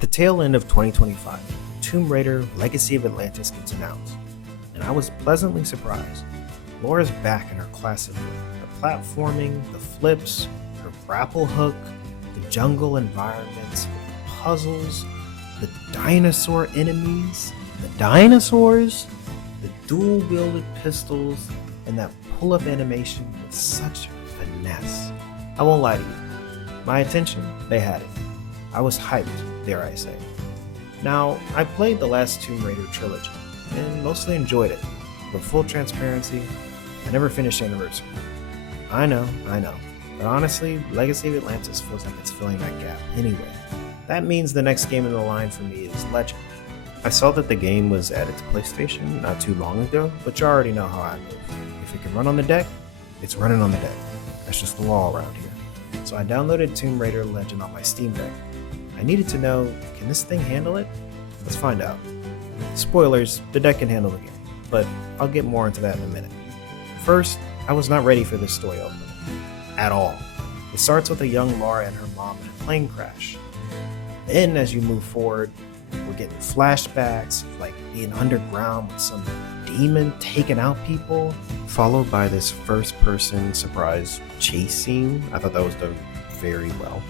At the tail end of 2025, Tomb Raider Legacy of Atlantis gets announced, and I was pleasantly surprised. Laura's back in her classic way. The platforming, the flips, her grapple hook, the jungle environments, puzzles, the dinosaur enemies, the dinosaurs, the dual-wielded pistols, and that pull-up animation with such finesse. I won't lie to you. My attention, they had it. I was hyped, dare I say. Now, I played the last Tomb Raider trilogy, and mostly enjoyed it. But full transparency, I never finished Anniversary. I know, but honestly, Legacy of Atlantis feels like it's filling that gap anyway. That means the next game in the line for me is Legend. I saw that the game was added to PlayStation not too long ago, but you already know how I move. If it can run on the deck, it's running on the deck. That's just the law around here. So I downloaded Tomb Raider Legend on my Steam Deck. I needed to know, can this thing handle it? Let's find out. Spoilers, the deck can handle the game, but I'll get more into that in a minute. First, I was not ready for this story opening. At all. It starts with a young Laura and her mom in a plane crash. Then, as you move forward, we're getting flashbacks of like being underground with some demon taking out people, followed by this first-person surprise chase scene. I thought that was done very well.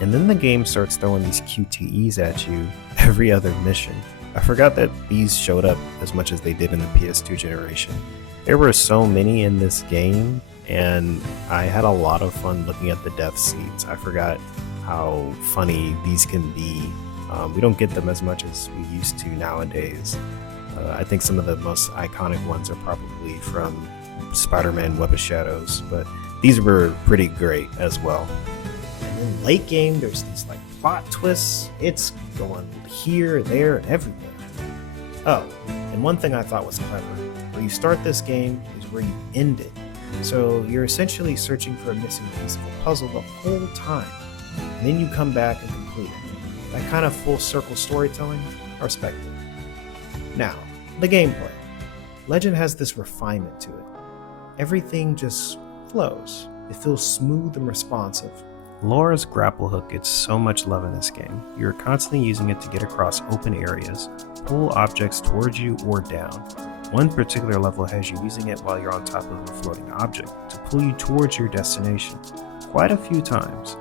And then the game starts throwing these QTEs at you every other mission. I forgot that these showed up as much as they did in the PS2 generation. There were so many in this game, and I had a lot of fun looking at the death scenes. I forgot how funny these can be. We don't get them as much as we used to nowadays. I think some of the most iconic ones are probably from Spider-Man Web of Shadows, but these were pretty great as well. And then late game, there's these like plot twists. It's going here, there, and everywhere. Oh, and one thing I thought was clever, where you start this game is where you end it. So you're essentially searching for a missing piece of a puzzle the whole time. And then you come back and complete it. That kind of full circle storytelling, I respect it. Now, the gameplay. Legend has this refinement to it. Everything just flows. It feels smooth and responsive. Laura's grapple hook gets so much love in this game. You're constantly using it to get across open areas, pull objects towards you or down. One particular level has you using it while you're on top of a floating object to pull you towards your destination, quite a few times.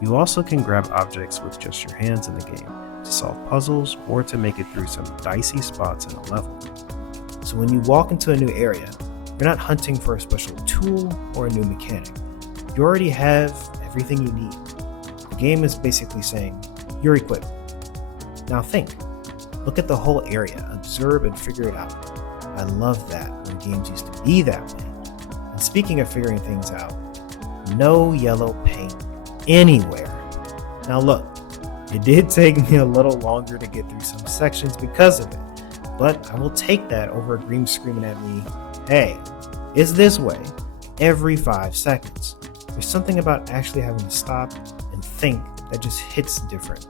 You also can grab objects with just your hands in the game to solve puzzles or to make it through some dicey spots in a level. So when you walk into a new area, you're not hunting for a special tool or a new mechanic. You already have everything you need. The game is basically saying, you're equipped. Now think. Look at the whole area, observe and figure it out. I love that when games used to be that way. And speaking of figuring things out, no yellow paint anywhere. Now look, it did take me a little longer to get through some sections because of it, but I will take that over a green screaming at me, hey, it's this way, every 5 seconds. There's something about actually having to stop and think that just hits different.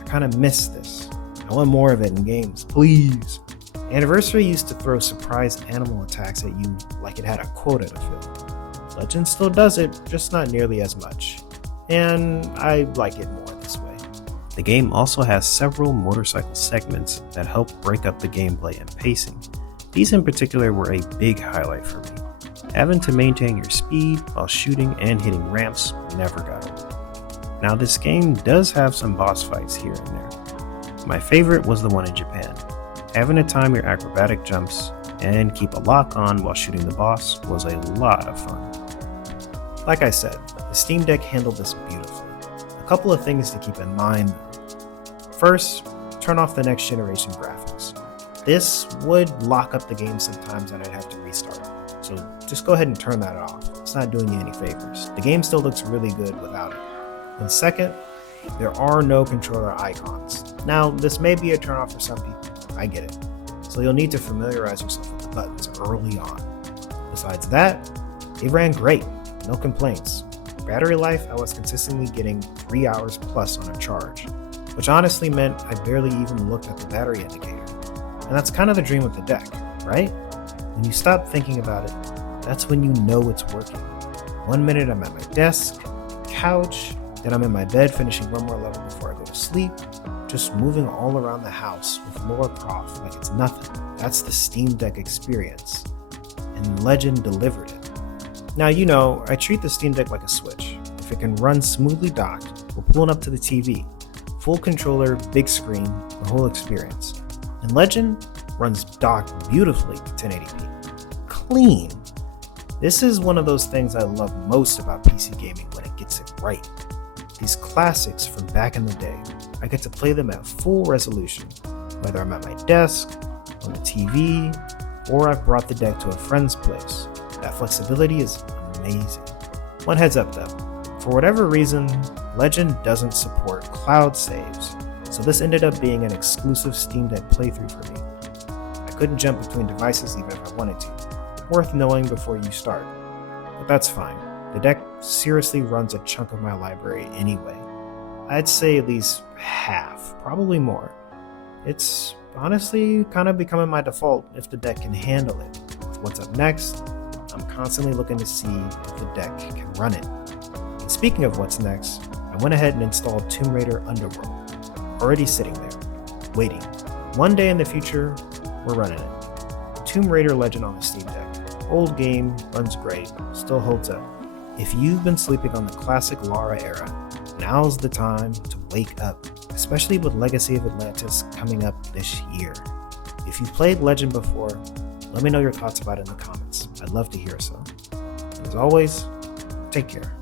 I kind of miss this. I want more of it in games, please. Anniversary used to throw surprise animal attacks at you like it had a quota to fill. Legend still does it, just not nearly as much. And I like it more this way. The game also has several motorcycle segments that help break up the gameplay and pacing. These in particular were a big highlight for me. Having to maintain your speed while shooting and hitting ramps never got old. Now this game does have some boss fights here and there. My favorite was the one in Japan. Having to time your acrobatic jumps and keep a lock on while shooting the boss was a lot of fun. Like I said, the Steam Deck handled this beautifully. A couple of things to keep in mind though. First, turn off the next generation graphics. This would lock up the game sometimes and I'd have to restart. So just go ahead and turn that off. It's not doing you any favors. The game still looks really good without it. And second, there are no controller icons. Now, this may be a turnoff for some people. I get it. So you'll need to familiarize yourself with the buttons early on. Besides that, it ran great. No complaints. Battery life, I was consistently getting 3 hours plus on a charge, which honestly meant I barely even looked at the battery indicator. And that's kind of the dream of the deck, right? When you stop thinking about it, that's when you know it's working. 1 minute I'm at my desk, couch, then I'm in my bed finishing one more level before I go to sleep. just moving all around the house with Lara Croft like it's nothing. That's the Steam Deck experience, and Legend delivered it. Now, I treat the Steam Deck like a Switch. If it can run smoothly docked, we'll pull it up to the TV. Full controller, big screen, the whole experience. And Legend runs docked beautifully to 1080p. Clean. This is one of those things I love most about PC gaming when it gets it right. These classics from back in the day, I get to play them at full resolution, whether I'm at my desk, on the TV, or I've brought the deck to a friend's place. That flexibility is amazing. One heads up though, for whatever reason, Legend doesn't support cloud saves, so this ended up being an exclusive Steam Deck playthrough for me. I couldn't jump between devices even if I wanted to. Worth knowing before you start. But that's fine. The deck seriously runs a chunk of my library anyway. I'd say at least half, probably more. It's honestly kind of becoming my default if the deck can handle it. So what's up next? I'm constantly looking to see if the deck can run it. And speaking of what's next, I went ahead and installed Tomb Raider Underworld. Already sitting there, waiting. One day in the future, we're running it. Tomb Raider Legend on the Steam Deck. Old game, runs great, still holds up. If you've been sleeping on the classic Lara era, now's the time to wake up, especially with Legacy of Atlantis coming up this year. If you've played Legend before, let me know your thoughts about it in the comments. I'd love to hear so. As always, take care.